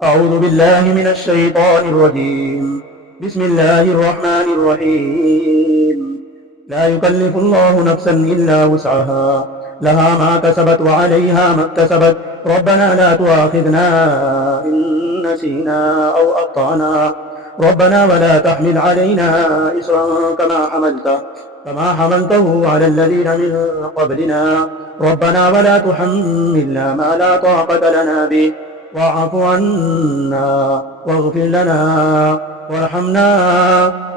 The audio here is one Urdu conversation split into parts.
أعوذ بالله من الشيطان الرجيم. بسم الله الرحمن الرحيم. لا يكلف الله نفسا إلا وسعها لها ما كسبت وعليها ما اكتسبت ربنا لا تؤاخذنا إن نسينا أو أخطأنا ربنا ولا تحمل علينا إصرا كما حملته على الذين من قبلنا ربنا ولا تحملنا ما لا طاقة لنا به واعف عنا واغفر لنا وارحمنا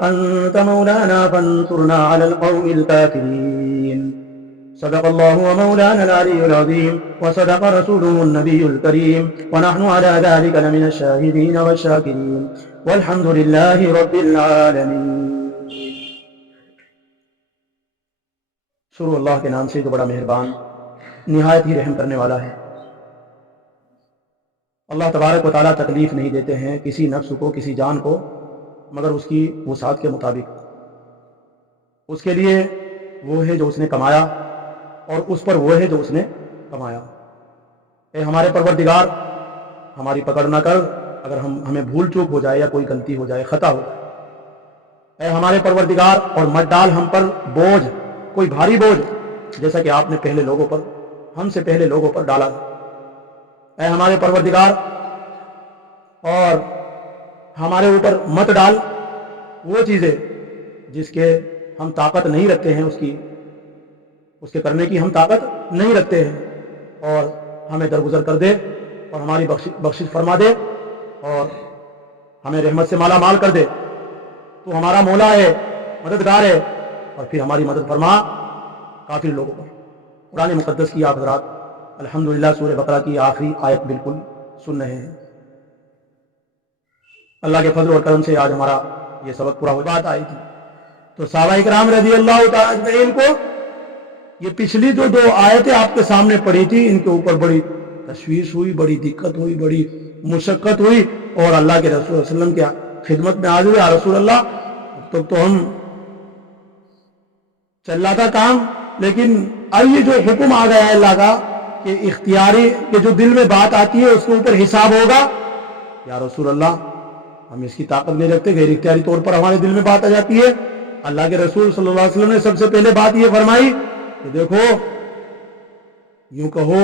أنت مولانا فانصرنا على القوم الكافرين. صدق الله ومولانا العلي العظيم وصدق رسوله النبي الكريم ونحن على ذلك لمن الشاهدين والشاكرين والحمد لله رب العالمين. شروع اللہ کے نام سے جو بڑا مہربان نہایت ہی رحم کرنے والا ہے. اللہ تبارک و تعالیٰ تکلیف نہیں دیتے ہیں کسی نفس کو کسی جان کو مگر اس کی وسعت کے مطابق. اس کے لیے وہ ہے جو اس نے کمایا اور اس پر وہ ہے جو اس نے کمایا. اے ہمارے پروردگار ہماری پکڑ نہ کر اگر ہمیں بھول چوک ہو جائے یا کوئی غلطی ہو جائے خطا ہو جائے. اے ہمارے پروردگار اور مت ڈال ہم پر بوجھ کوئی بھاری بوجھ جیسا کہ آپ نے پہلے لوگوں پر ہم سے پہلے لوگوں پر ڈالا. اے ہمارے پروردگار اور ہمارے اوپر مت ڈال وہ چیزیں جس کے ہم طاقت نہیں رکھتے ہیں اس کے کرنے کی ہم طاقت نہیں رکھتے ہیں اور ہمیں درگزر کر دے اور ہماری بخشش فرما دے اور ہمیں رحمت سے مالا مال کر دے. تو ہمارا مولا ہے مددگار ہے اور پھر ہماری مدد فرما کافر لوگوں پر. قرآن مقدس کی آپ حضرات الحمدللہ سورہ بقرہ کی آخری آیت بالکل سن رہے ہیں. اللہ کے فضل اور کرم سے آج ہمارا یہ سبق پورا ہو بات آئی تھی تو صحابہ کرام رضی اللہ تعالیٰ اجمعین کو یہ پچھلی جو دو آیتیں آپ کے سامنے پڑھی تھی ان کے اوپر بڑی تشویش ہوئی, بڑی دقت ہوئی, بڑی مشقت ہوئی اور اللہ کے رسول صلی اللہ علیہ وسلم کی خدمت میں حاضر ہوئے. یا رسول اللہ اب تک تو ہم چل رہا تھا کام لیکن اب یہ جو حکم آ گیا ہے اللہ کا کہ اختیاری کہ جو دل میں بات آتی ہے اس کے اوپر حساب ہوگا. یا رسول اللہ ہم اس کی طاقت نہیں رکھتے, غیر اختیاری طور پر ہمارے دل میں بات آ جاتی ہے. اللہ کے رسول صلی اللہ علیہ وسلم نے سب سے پہلے بات یہ فرمائی کہ دیکھو یوں کہو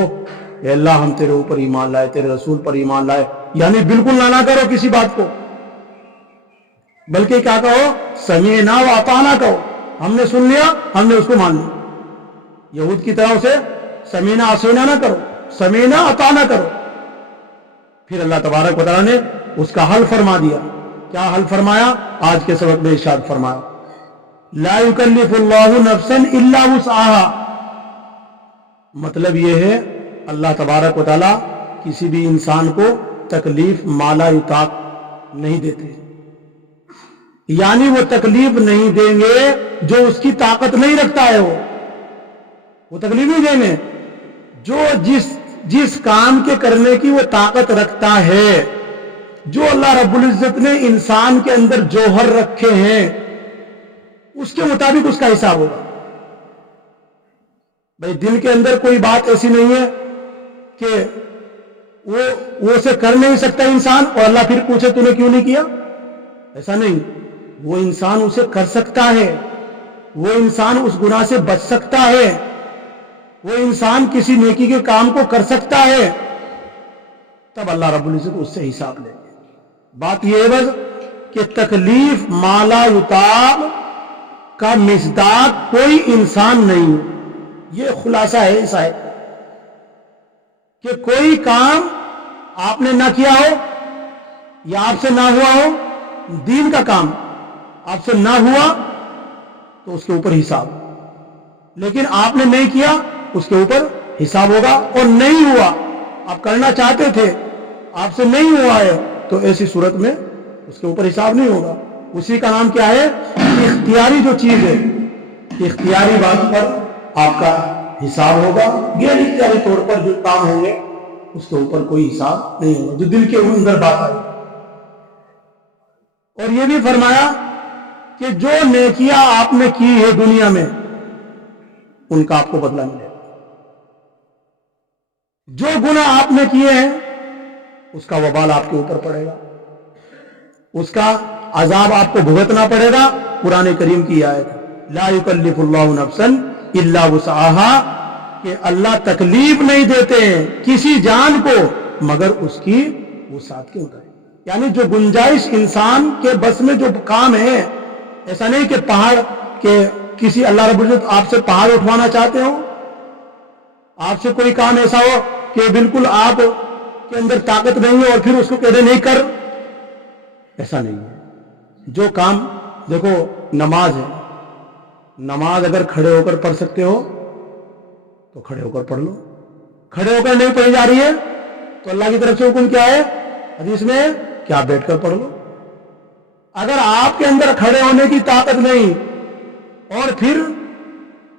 اے اللہ ہم تیرے اوپر ایمان لائے, تیرے رسول پر ایمان لائے, یعنی بالکل نہ کرو کسی بات کو بلکہ کیا کہو سمعنا و اطعنا کہو, ہم نے سن لیا ہم نے اس کو مان لیا. یہود کی طرح سے سمعنا اطعنا نہ کرو, سمعنا اطعنا کرو. پھر اللہ تبارک و تعالیٰ نے اس کا حل فرما دیا. کیا حل فرمایا؟ آج کے سبق میں ارشاد فرمایا لا یکلف اللہ نفسا الا وسعها. مطلب یہ ہے اللہ تبارک و تعالیٰ کسی بھی انسان کو تکلیف مالا یطاق نہیں دیتے, یعنی وہ تکلیف نہیں دیں گے جو اس کی طاقت نہیں رکھتا ہے. وہ تکلیف نہیں دیں گے جو جس کام کے کرنے کی وہ طاقت رکھتا ہے. جو اللہ رب العزت نے انسان کے اندر جوہر رکھے ہیں اس کے مطابق اس کا حساب ہوگا. بھائی دل کے اندر کوئی بات ایسی نہیں ہے کہ وہ اسے کر نہیں سکتا انسان اور اللہ پھر پوچھے تو نے کیوں نہیں کیا, ایسا نہیں. وہ انسان اسے کر سکتا ہے, وہ انسان اس گناہ سے بچ سکتا ہے, وہ انسان کسی نیکی کے کام کو کر سکتا ہے, تب اللہ رب العزت اس سے حساب لے گا. بات یہ ہے بس کہ تکلیف مالا یطاق کا مصداق کوئی انسان نہیں. یہ خلاصہ ہے اس آیت کا کہ کوئی کام آپ نے نہ کیا ہو یا آپ سے نہ ہوا ہو, دین کا کام آپ سے نہ ہوا تو اس کے اوپر حساب, لیکن آپ نے نہیں کیا اس کے اوپر حساب ہوگا. اور نہیں ہوا آپ کرنا چاہتے تھے آپ سے نہیں ہوا ہے تو ایسی صورت میں اس کے اوپر حساب نہیں ہوگا. اسی کا نام کیا ہے؟ اختیاری جو چیز ہے, اختیاری بات پر آپ کا حساب ہوگا. غیر اختیاری طور پر جو کام ہوں گے اس کے اوپر کوئی حساب نہیں ہوگا, جو دل کے اندر بات آئی. اور یہ بھی فرمایا کہ جو نیکیاں آپ نے کی ہے دنیا میں ان کا آپ کو بدلہ ملے گا. جو گناہ آپ نے کیے ہیں اس کا وبال آپ کے اوپر پڑے گا, اس کا عذاب آپ کو بھگتنا پڑے گا. قرآن کریم کی آیت لا یکلف اللہ نفسا الا وسعها, کہ اللہ تکلیف نہیں دیتے ہیں کسی جان کو مگر اس کی وسعت کے مطابق. یعنی جو گنجائش انسان کے بس میں جو کام ہے, ایسا نہیں کہ پہاڑ کے کسی اللہ رب العزت آپ سے پہاڑ اٹھوانا چاہتے ہو, آپ سے کوئی کام ایسا ہو کہ بالکل آپ کے اندر طاقت نہیں ہے اور پھر اس کو کہہ دے نہیں کر, ایسا نہیں ہے. جو کام دیکھو نماز ہے, نماز اگر کھڑے ہو کر پڑھ سکتے ہو تو کھڑے ہو کر پڑھ لو, کھڑے ہو کر نہیں پڑھی جا رہی ہے تو اللہ کی طرف سے حکم کیا ہے حدیث میں کہ آپ بیٹھ کر پڑھ لو. اگر آپ کے اندر کھڑے ہونے کی طاقت نہیں اور پھر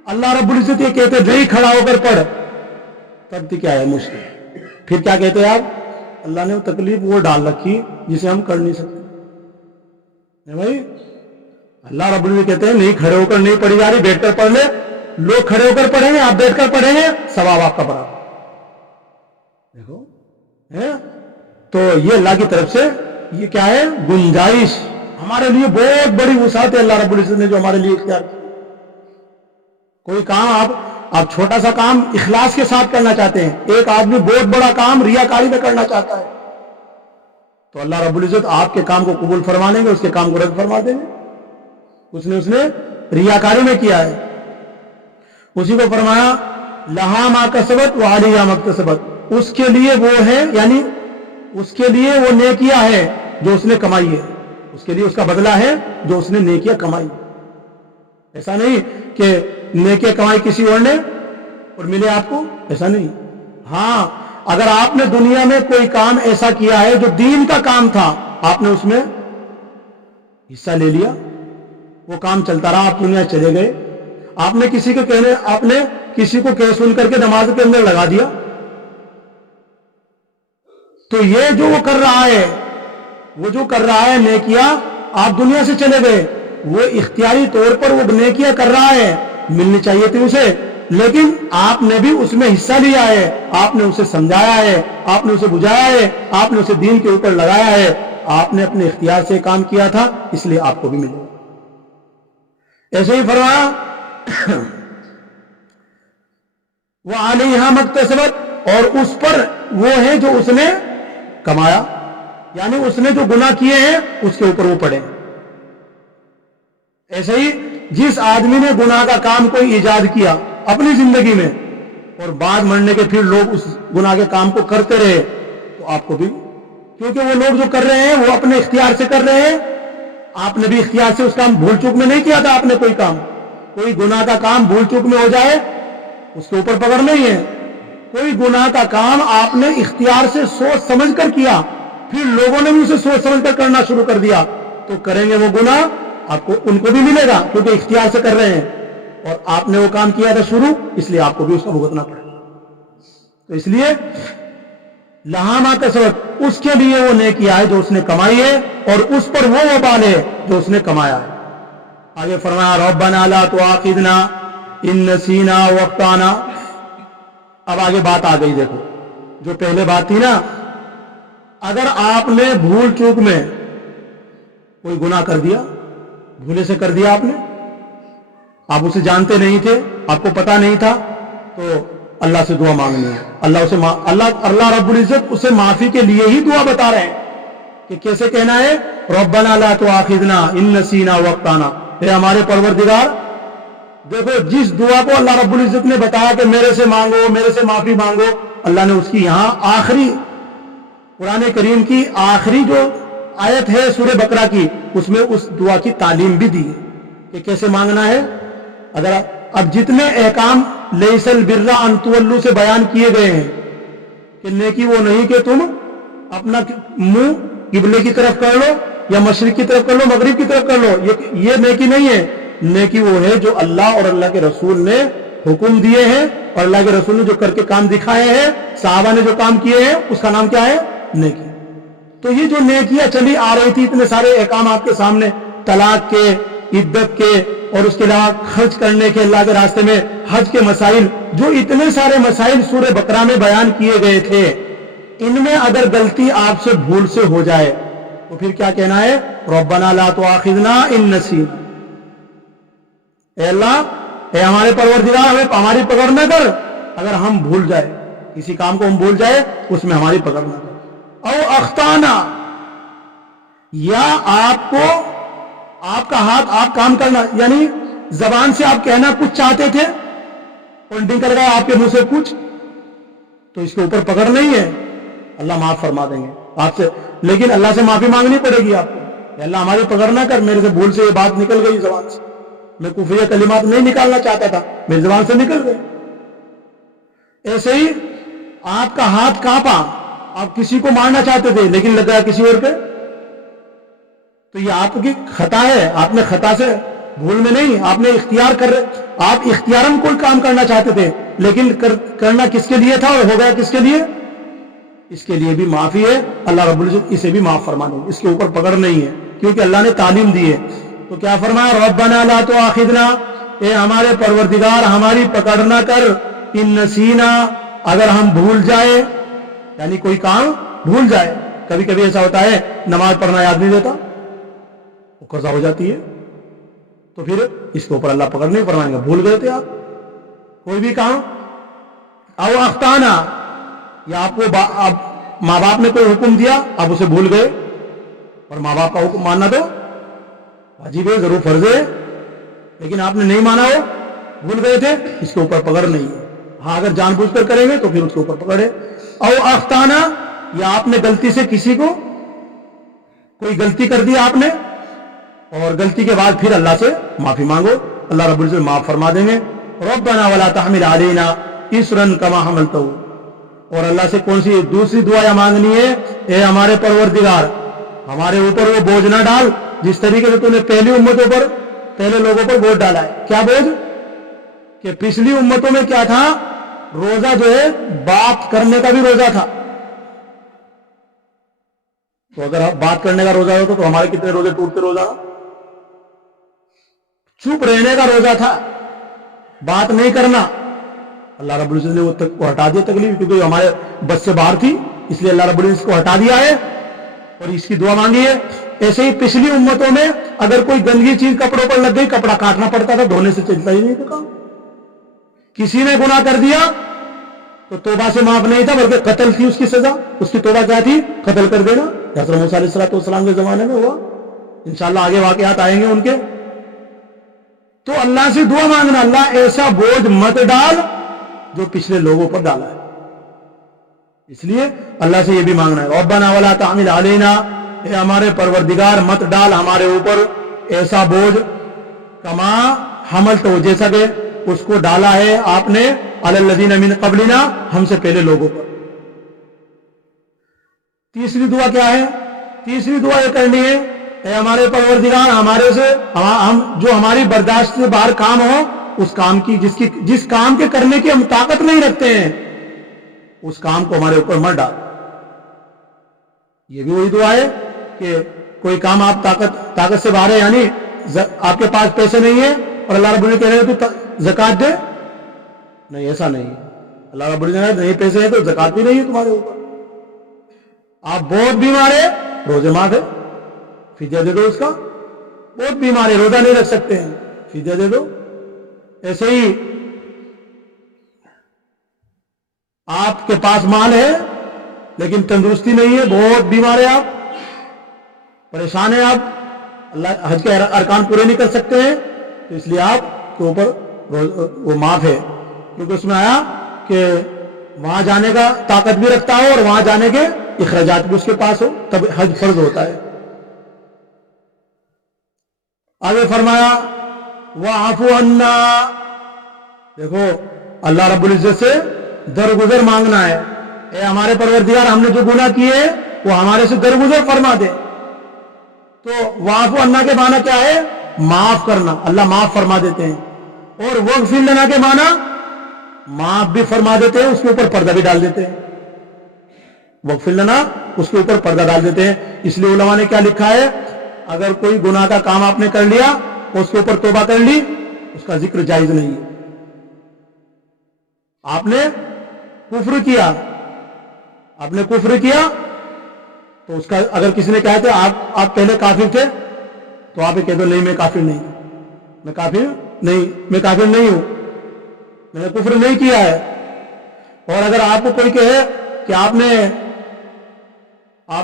اللہ رب العزت یہ کہتے نہیں کھڑا ہو کر پڑھ, تب کیا ہے مشکل. پھر کیا کہتے ہیں آپ, اللہ نے وہ تکلیف وہ ڈال رکھی جسے ہم کر نہیں سکتے. بھائی اللہ رب العزت کہتے ہیں نہیں کھڑے ہو کر نہیں پڑھی جا رہی, بیٹھ کر پڑھ لے. لوگ کھڑے ہو کر پڑھیں گے, آپ بیٹھ کر پڑھیں گے, ثواب آپ کا برابر. دیکھو تو یہ اللہ کی طرف سے یہ کیا ہے گنجائش, ہمارے لیے بہت بڑی وسعت ہے اللہ رب العزت نے جو ہمارے لیے اختیار کی. کوئی کام آپ چھوٹا سا کام اخلاص کے ساتھ کرنا چاہتے ہیں, ایک آدمی بہت بڑا کام ریاکاری میں کرنا چاہتا ہے تو اللہ رب العزت آپ کے کام کو قبول فرما لیں گے, اس کے کام کو رد فرما دیں گے. اس نے ریاکاری میں کیا ہے, اسی کو فرمایا لہا ما کسبت وعلیہا ما اکتسبت, اس کے لیے وہ ہے یعنی اس کے لیے وہ نیکیاں ہے جو اس نے کمائی ہے, اس کے لیے اس کا بدلہ ہے جو اس نے نیکیاں کمائی. ایسا نہیں کہ نیکیاں کمائی کسی اور نے اور ملے آپ کو, ایسا نہیں. ہاں اگر آپ نے دنیا میں کوئی کام ایسا کیا ہے جو دین کا کام تھا, آپ نے اس میں حصہ لے لیا, وہ کام چلتا رہا, آپ دنیا چلے گئے, آپ نے کسی کو کہہ سن کر کے نماز کے اندر لگا دیا, تو یہ جو وہ کر رہا ہے نیکیاں, آپ دنیا سے چلے گئے, وہ اختیاری طور پر وہ نیکیاں کر رہا ہے, ملنی چاہیے تھی اسے, لیکن آپ نے بھی اس میں حصہ لیا ہے, آپ نے اسے سمجھایا ہے, آپ نے اسے بجھایا ہے, آپ نے اسے دین کے اوپر لگایا ہے, آپ نے اپنے اختیار سے کام کیا تھا, اس لیے آپ کو بھی ملے. ایسے ہی فرمایا وعلیہا ما اکتسبت, اور اس پر وہ ہے جو اس نے کمایا, یعنی اس نے جو گناہ کیے ہیں اس کے اوپر وہ پڑے. ایسے ہی جس آدمی نے گناہ کا کام کوئی ایجاد کیا اپنی زندگی میں اور بعد مرنے کے پھر لوگ اس گناہ کے کام کو کرتے رہے, تو آپ کو بھی, کیونکہ وہ لوگ جو کر رہے ہیں وہ اپنے اختیار سے کر رہے ہیں, آپ نے بھی اختیار سے اس کام بھول چوک میں نہیں کیا تھا. آپ نے کوئی گناہ کا کام بھول چوک میں ہو جائے اس کے اوپر پکڑ نہیں ہے. کوئی گناہ کا کام آپ نے اختیار سے سوچ سمجھ کر کیا, پھر لوگوں نے بھی اسے سوچ سمجھ کر کرنا شروع کر دیا, تو کریں گے وہ گناہ, آپ کو ان کو بھی ملے گا کیونکہ اختیار سے کر رہے ہیں, اور آپ نے وہ کام کیا تھا شروع, اس لیے آپ کو بھی اس کا بھگتنا پڑے گا. تو اس لیے لہا ما کسبت, اس کے لیے وہ نیکیاں ہے جو اس نے کمائی ہے, اور اس پر وہ وبال ہے جو اس نے کمایا ہے. آگے فرمایا ربنا لا تؤاخذنا ان نسینا واخطانا. اب آگے بات آ گئی, دیکھو جو پہلے بات تھی نا, اگر آپ نے بھول چوک میں کوئی گناہ کر دیا, بھولے سے کر دیا آپ نے, آپ اسے جانتے نہیں تھے, آپ کو پتا نہیں تھا, تو اللہ سے دعا مانگنی ہے. اللہ رب العزت اسے معافی کے لیے ہی دعا بتا رہے ہیں کہ کیسے کہنا ہے, ربنا لا تؤاخذنا ان نسینا واخطانا. اے ہمارے پروردگار, دیکھو جس دعا کو اللہ رب العزت نے بتایا کہ میرے سے مانگو, میرے سے معافی مانگو, اللہ نے اس کی یہاں آخری قرآن کریم کی آخری جو آیت ہے سورہ بقرہ کی, اس میں اس دعا کی تعلیم بھی دی ہے کہ کیسے مانگنا ہے. اگر اب جتنے احکام لیس البر ان تولوا سے بیان کیے گئے ہیں کہ نیکی وہ نہیں کہ تم اپنا منہ قبلے کی طرف کر لو یا مشرق کی طرف کر لو, مغرب کی طرف کر لو, یہ نیکی نہیں ہے. نیکی وہ ہے جو اللہ اور اللہ کے رسول نے حکم دیے ہیں, اور اللہ کے رسول نے جو کر کے کام دکھائے ہیں, صحابہ نے جو کام کیے ہیں, اس کا نام کیا ہے, نیکی. تو یہ جو نیکیاں چلی آ رہی تھی, اتنے سارے احکام آپ کے سامنے, طلاق کے, عدت کے, اور اس کے علاوہ خرچ کرنے کے اللہ کے راستے میں, حج کے مسائل, جو اتنے سارے مسائل سورہ بقرہ میں بیان کیے گئے تھے, ان میں اگر غلطی آپ سے بھول سے ہو جائے تو پھر کیا کہنا ہے؟ ربنا لا تؤاخذنا ان نسینا، اے اللہ، اے ہمارے پروردگار، ہمیں ہماری پکڑ نہ کر اگر ہم بھول جائے، کسی کام کو ہم بھول جائے اس میں ہماری پکڑ نہ کر، او اخطانا، یا آپ کو آپ کا ہاتھ آپ کام کرنا، یعنی زبان سے آپ کہنا کچھ چاہتے تھے اور نکل گیا آپ کے منہ سے کچھ، تو اس کے اوپر پکڑ نہیں ہے، اللہ معاف فرما دیں گے آپ سے، لیکن اللہ سے معافی مانگنی پڑے گی آپ کو کہ اللہ ہماری پکڑ نہ کر، میرے سے بھول سے یہ بات نکل گئی زبان سے، میں کفریہ کلمات نہیں نکالنا چاہتا تھا، میری زبان سے نکل گئے۔ ایسے ہی آپ کا ہاتھ کانپا، آپ کسی کو مارنا چاہتے تھے لیکن لگ گیا کسی اور پہ، تو یہ آپ کی خطا ہے، آپ نے خطا سے بھول میں نہیں، آپ نے آپ اختیاراً کوئی کام کرنا چاہتے تھے لیکن کرنا کس کے لیے تھا اور ہو گیا کس کے لیے؟ اس کے لیے بھی معافی ہے، اللہ رب العزت اسے بھی معاف فرما دیں، اس کے اوپر پکڑ نہیں ہے کیونکہ اللہ نے تعلیم دی ہے۔ تو کیا فرمایا؟ ربنا لا تؤاخذنا، اے ہمارے پروردگار ہماری پکڑ نہ کر، ان نسینا، اگر ہم بھول جائے، یعنی کوئی کام بھول جائے، کبھی کبھی ایسا ہوتا ہے نماز پڑھنا یاد نہیں دیتا، وہ قضا ہو جاتی ہے، تو پھر اس کے اوپر اللہ پکڑ نہیں فرمائیں گے، بھول گئے تھے آپ کوئی بھی کام، او اخطانا، یا آپ کو ماں باپ نے کوئی حکم دیا آپ اسے بھول گئے، اور ماں باپ کا حکم ماننا تو واجب ہے، ضرور فرض ہے، لیکن آپ نے نہیں مانا ہو، بھول گئے تھے، اس کے اوپر پکڑ نہیں ہے۔ ہاں اگر جان بوجھ کر کریں گے تو پھر اس کے اوپر پکڑ ہے۔ او اخطانا، یا آپ نے غلطی سے کسی کو کوئی غلطی کر دی آپ نے، اور غلطی کے بعد پھر اللہ سے معافی مانگو، اللہ رب العزت معاف فرما دیں گے۔ ربنا ولا تحمل علينا اصرا كما حملته، اور اللہ سے کون سی دوسری دعا مانگنی ہے؟ اے ہمارے پروردگار ہمارے اوپر وہ بوجھ نہ ڈال جس طریقے سے تو نے پہلی امتوں پر، پہلے لوگوں پر بوجھ ڈالا ہے۔ کیا بوجھ؟ کہ پچھلی امتوں میں کیا تھا؟ روزہ جو ہے بات کرنے کا بھی روزہ تھا، تو اگر بات کرنے کا روزہ ہوتا تو ہمارے کتنے روزے ٹوٹتے روزہ؟ چپ رہنے کا روزہ تھا، بات نہیں کرنا، اللہ رب العزت نے وہ ہٹا دیا تکلیف، کیونکہ ہمارے بس سے باہر تھی، اس لیے اللہ رب العزت کو ہٹا دیا ہے اور اس کی دعا مانگی ہے۔ ایسے ہی پچھلی امتوں میں اگر کوئی گندگی چیز کپڑوں پر لگ گئی، کپڑا کاٹنا پڑتا تھا، دھونے سے چلتا ہی نہیں تھا کام۔ کسی نے گناہ کر دیا تو توبہ سے معاف نہیں تھا، بلکہ قتل تھی اس کی سزا، اس کی توبہ کیا تھی؟ قتل کر دینا، حضرت موسیٰ علیہ السلام کے زمانے میں ہوا، انشاءاللہ آگے واقعات آئیں گے ان کے۔ تو اللہ سے دعا مانگنا، اللہ ایسا بوجھ مت ڈال جو پچھلے لوگوں پر ڈالا ہے، اس لیے اللہ سے یہ بھی مانگنا ہے۔ ربنا ولا تحمل علينا، اے ہمارے پروردگار مت ڈال ہمارے اوپر ایسا بوجھ، کما حملتہ، جیسا کہ اس کو ڈالا ہے آپ نے، علی الذین من قبلنا، ہم سے پہلے لوگوں پر۔ تیسری دعا کیا ہے؟ تیسری دعا یہ کرنی ہے، اے ہمارے پروردگار ہمارے سے ہم جو ہماری برداشت سے باہر کام ہو، اس کام کی جس کام کے کرنے کی ہم طاقت نہیں رکھتے ہیں، اس کام کو ہمارے اوپر مت ڈال۔ یہ بھی وہی دعا ہے کہ کوئی کام آپ طاقت سے باہر ہے، یعنی آپ کے پاس پیسے نہیں ہے اور اللہ رب العزت کہہ رہے ہیں تو زکات دے، نہیں، ایسا نہیں ہے۔ اللہ رب العزت نہیں پیسے ہیں تو زکات بھی نہیں ہے تمہارے اوپر۔ آپ بہت بیمار ہے، روزے معاف ہے، فدیہ دے دو اس کا۔ بہت بیمار ہے، روزہ نہیں رکھ سکتے ہیں، فدیہ دے دو۔ ایسے ہی آپ کے پاس مال ہے لیکن تندرستی نہیں ہے، بہت بیمار ہے، آپ پریشان ہیں، آپ اللہ حج کے ارکان پورے نہیں کر سکتے ہیں، تو اس لیے آپ کے اوپر وہ معاف ہے، کیونکہ اس میں آیا کہ وہاں جانے کا طاقت بھی رکھتا ہو اور وہاں جانے کے اخراجات بھی اس کے پاس ہو، تب حج فرض ہوتا ہے۔ آگے فرمایا وَاعْفُ عَنَّا، دیکھو اللہ رب العزت سے درگزر مانگنا ہے، اے ہمارے پروردگار ہم نے جو گناہ کیے وہ ہمارے سے درگزر فرما دے۔ تو وَاعْفُ عَنَّا کے معنی کیا ہے؟ معاف کرنا، اللہ معاف فرما دیتے ہیں، اور وَاغْفِرْ لَنَا کے معنی معاف بھی فرما دیتے ہیں، اس کے اوپر پردہ بھی ڈال دیتے ہیں۔ وَاغْفِرْ لَنَا اس کے اوپر پردہ ڈال دیتے ہیں، اس لیے علماء نے کیا لکھا ہے، اگر کوئی گناہ کا کام آپ نے کر لیا اور اس کے اوپر توبہ کر لی، اس کا ذکر جائز نہیں ہے۔ آپ نے کفر کیا، آپ نے کفر کیا تو اس کا اگر کسی نے کہا تھا آپ پہلے کافر تھے تو آپ کہہ دو نہیں میں کافر نہیں ہوں، میں کافر نہیں ہوں، میں نے کفر نہیں کیا ہے۔ اور اگر آپ کو کوئی کہے کہ آپ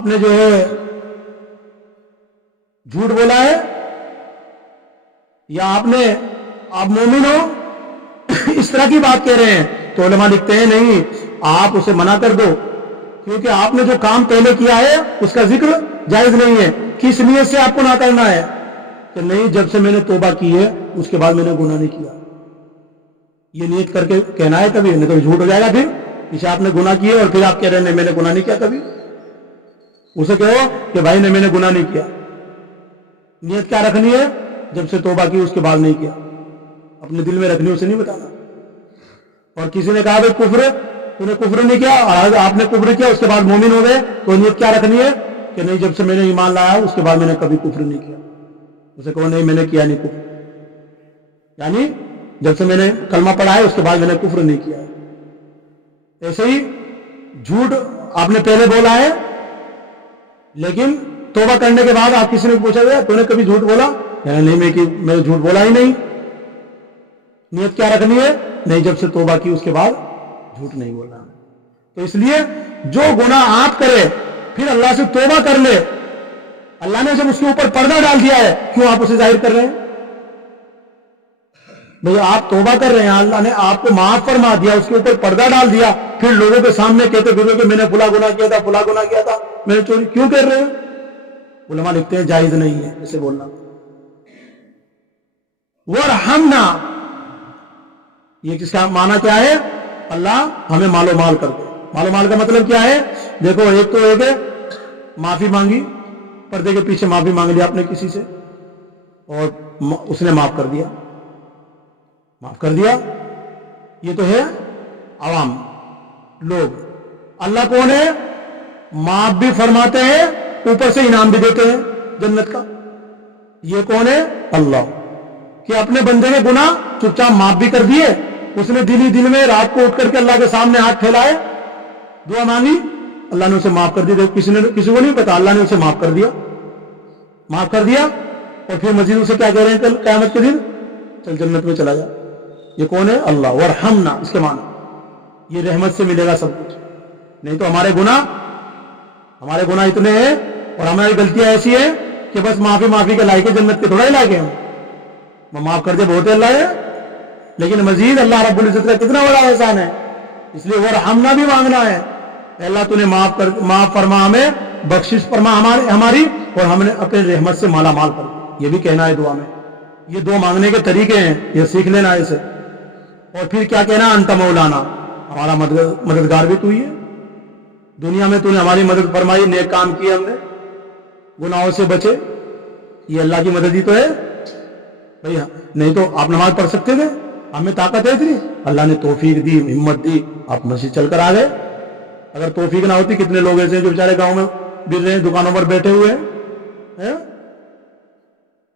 نے جو ہے جھوٹ بولا ہے یا آپ مومن ہو اس طرح کی بات کہہ رہے ہیں، تو علماء لکھتے ہیں نہیں، آپ اسے منع کر دو، کیونکہ آپ نے جو کام پہلے کیا ہے اس کا ذکر جائز نہیں ہے۔ کس نیت سے آپ کو نہ کرنا ہے کہ نہیں جب سے میں نے توبہ کی ہے اس کے بعد میں نے گناہ نہیں کیا، یہ نیت کر کے کہنا ہے کبھی نہیں تو جھوٹ ہو جائے گا۔ پھر پیچھے آپ نے گناہ کیے اور پھر آپ کہہ رہے ہیں میں نے گناہ نہیں کیا، کبھی اسے کہو کہ بھائی نے میں نے گناہ نہیں کیا۔ نیت کیا رکھنی ہے؟ جب سے توبہ کی اس کے بعد نہیں کیا، اپنے دل میں رکھنی، اسے نہیں بتانا۔ اور کسی نے کہا بھائی تو نے کفر نہیں کیا اور آپ نے کفر کیا اس کے بعد مومن ہو گئے، تو نیت کیا رکھنی ہے کہ نہیں جب سے میں نے ایمان لایا اس کے بعد میں نے کبھی کفر نہیں کیا، اسے کہو نہیں میں نے کیا نہیں کفر، یعنی جب سے میں نے کلمہ پڑھا ہے اس کے بعد میں نے کفر نہیں کیا ہے۔ ایسے ہی جھوٹ آپ نے پہلے بولا ہے لیکن توبہ کرنے کے بعد آپ کسی نے پوچھا گیا تو نے کبھی جھوٹ بولا، یعنی نہیں میں جھوٹ بولا ہی نہیں۔ نیت کیا رکھنی ہے؟ نہیں جب سے توبہ کی اس کے بعد جھوٹ نہیں بولنا۔ تو اس لیے جو گناہ آپ کرے پھر اللہ سے توبہ کر لے، اللہ نے جب اس کے اوپر پردہ ڈال دیا ہے کیوں آپ اسے ظاہر کر رہے ہیں؟ بھئی آپ توبہ کر رہے ہیں، اللہ نے آپ کو معاف فرما دیا، اس کے اوپر پردہ ڈال دیا، پھر لوگوں کے سامنے کہتے پھرو کہ میں نے فلاں گناہ کیا تھا، فلاں گناہ کیا تھا، میں نے چوری کیوں کر رہے ہیں؟ علماء لکھتے ہیں جائز نہیں ہے اسے بولنا۔ وَارْحَمْنَا، یہ کس کا معنی کیا ہے؟ اللہ ہمیں مال و مال کر دے۔ مال و مال کا مطلب کیا ہے؟ دیکھو ایک تو ایک ہے معافی مانگی، پردے کے پیچھے معافی مانگ لیا آپ نے کسی سے اور اس نے معاف کر دیا، یہ تو ہے عوام لوگ۔ اللہ کون ہے؟ معاف بھی فرماتے ہیں اوپر سے انعام بھی دیتے ہیں جنت کا۔ یہ کون ہے؟ اللہ، کہ اپنے بندے کے گناہ چپ چاپ معاف بھی کر دیے، اس نے دل ہی دل میں رات کو اٹھ کر کے اللہ کے سامنے ہاتھ پھیلائے، دعا مانگی، اللہ نے اسے معاف کر دیا۔ کسی کو نہیں پتا، اللہ نے اسے معاف کر دیا، اور پھر مزید اسے کیا کہہ رہے ہیں کل قیامت کے دن؟ چل جنت میں چلا جا۔ یہ کون ہے؟ اللہ۔ وارحمنا، اس کے معنی یہ رحمت سے ملے گا سب کچھ، نہیں تو ہمارے گناہ اتنے ہیں اور ہماری غلطیاں ایسی ہیں کہ بس معافی کے لائق جنت کے تھوڑا ہی لائق ہیں، وہ معاف کر دے بہت اللہ ہے، لیکن مزید اللہ رب العزت کا کتنا بڑا احسان ہے، اس لیے وارحمنا بھی مانگنا ہے۔ اے اللہ تو نے معاف فرما، ہمیں بخشش فرما ہماری، اور ہم نے اپنے رحمت سے مالا مال کر، یہ بھی کہنا ہے دعا میں۔ یہ دو مانگنے کے طریقے ہیں، یہ سیکھ لینا ہے اسے۔ اور پھر کیا کہنا؟ انت مولانا، ہمارا مددگار بھی تو ہی ہے، دنیا میں تو نے ہماری مدد فرمائی، نیک کام کیے ہم نے، گناہوں سے بچے، یہ اللہ کی مدد ہی تو ہے بھئی، نہیں تو آپ نماز پڑھ سکتے تھے؟ ہمیں طاقت ہے اتنی، اللہ نے توفیق دی، ہمت دی، آپ مسجد چل کر آ گئے۔ اگر توفیق نہ ہوتی کتنے لوگ ایسے ہیں جو بیچارے گاؤں میں گر رہے ہیں، دکانوں پر بیٹھے ہوئے ہیں،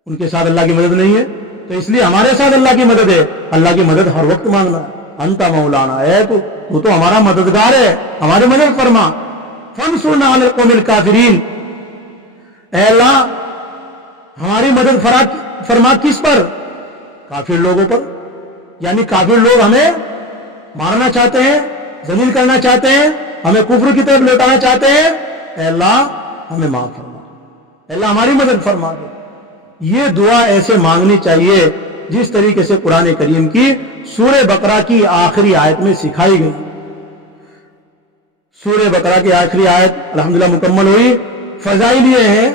ان کے ساتھ اللہ کی مدد نہیں ہے۔ تو اس لیے ہمارے ساتھ اللہ کی مدد ہے، اللہ کی مدد ہر وقت مانگنا ہے۔ انت مولانا، ہے تو ہمارا مددگار ہے، ہماری مدد فرما۔ فانصرنا علی القوم الکافرین، اے اللہ ہماری مدد فرما کس پر؟ کافر لوگوں پر، یعنی کافر لوگ ہمیں مارنا چاہتے ہیں، ذلیل کرنا چاہتے ہیں، ہمیں کفر کی طرف لوٹانا چاہتے ہیں، اے اللہ ہمیں معاف فرما، اے اللہ ہماری مدد فرما دے۔ یہ دعا ایسے مانگنی چاہیے جس طریقے سے قرآن کریم کی سورہ بقرہ کی آخری آیت میں سکھائی گئی۔ سورہ بقرہ کی آخری آیت الحمدللہ مکمل ہوئی۔ فضائل یہ ہیں،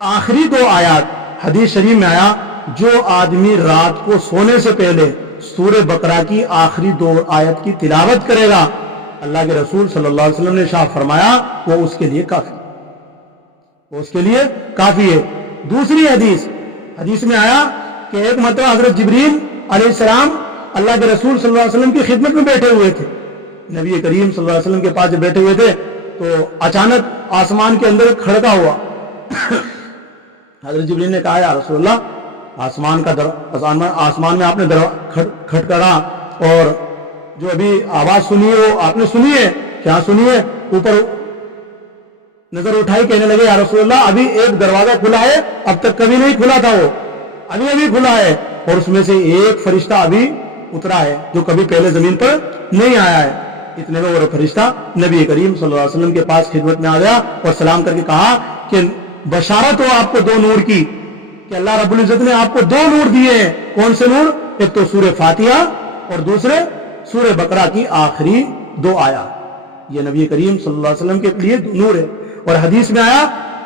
آخری دو آیات حدیث شریف میں آیا، جو آدمی رات کو سونے سے پہلے سورہ بقرہ کی آخری دو آیت کی تلاوت کرے گا، اللہ کے رسول صلی اللہ علیہ وسلم نے ارشاد فرمایا وہ اس کے لیے کافی ہے۔ دوسری حدیث میں آیا کہ ایک مرتبہ حضرت جبریل علیہ السلام اللہ کے رسول صلی اللہ علیہ وسلم کی خدمت میں بیٹھے ہوئے تھے، نبی کریم صلی اللہ علیہ وسلم کے پاس جب بیٹھے ہوئے تھے تو اچانک آسمان کے اندر کھڑکا ہوا۔ حضرت جبریل نے کہا یا رسول اللہ، آسمان میں آپ نے کھٹکھڑا اور جو ابھی آواز سنی ہے وہ آپ نے سنی ہے؟ کیا سنی ہے؟ اوپر نظر اٹھائی, کہنے لگے یا رسول اللہ ابھی ایک دروازہ کھلا ہے, اب تک کبھی نہیں کھلا تھا, وہ ابھی کھلا ہے, اور اس میں سے ایک فرشتہ ابھی اترا ہے جو کبھی پہلے زمین پر نہیں آیا ہے. اتنے میں وہ فرشتہ نبی کریم صلی اللہ علیہ وسلم کے پاس خدمت میں آ گیا اور سلام کر کے کہا کہ بشارت ہو آپ کو 2 نور کی, کہ اللہ رب العزت نے آپ کو 2 نور دیے ہیں. کون سے نور؟ ایک تو سورہ فاتحہ اور دوسرے سورہ بقرہ کی آخری 2 آیات. یہ نبی کریم صلی اللہ علیہ وسلم کے لیے نور ہے. اور حدیث میں آیا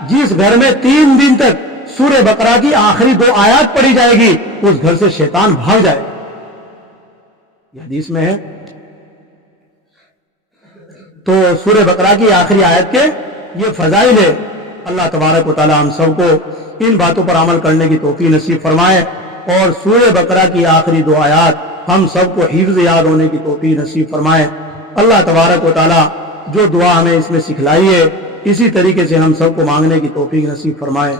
جس گھر میں 3 دن تک سورہ بقرہ کی آخری 2 آیات پڑھی جائے گی اس گھر سے شیطان بھاگ جائے گا. یہ حدیث میں ہے. تو سورہ بقرہ کی آخری آیت کے یہ فضائل ہے. اللہ تبارک و تعالی ہم سب کو ان باتوں پر عمل کرنے کی توفیق نصیب فرمائے, اور سورہ بقرہ کی آخری 2 آیات ہم سب کو حفظ یاد ہونے کی توفیق نصیب فرمائے. اللہ تبارک و تعالی جو دعا ہمیں اس میں سکھلائی ہے اسی طریقے سے ہم سب کو مانگنے کی توفیق نصیب فرمائے.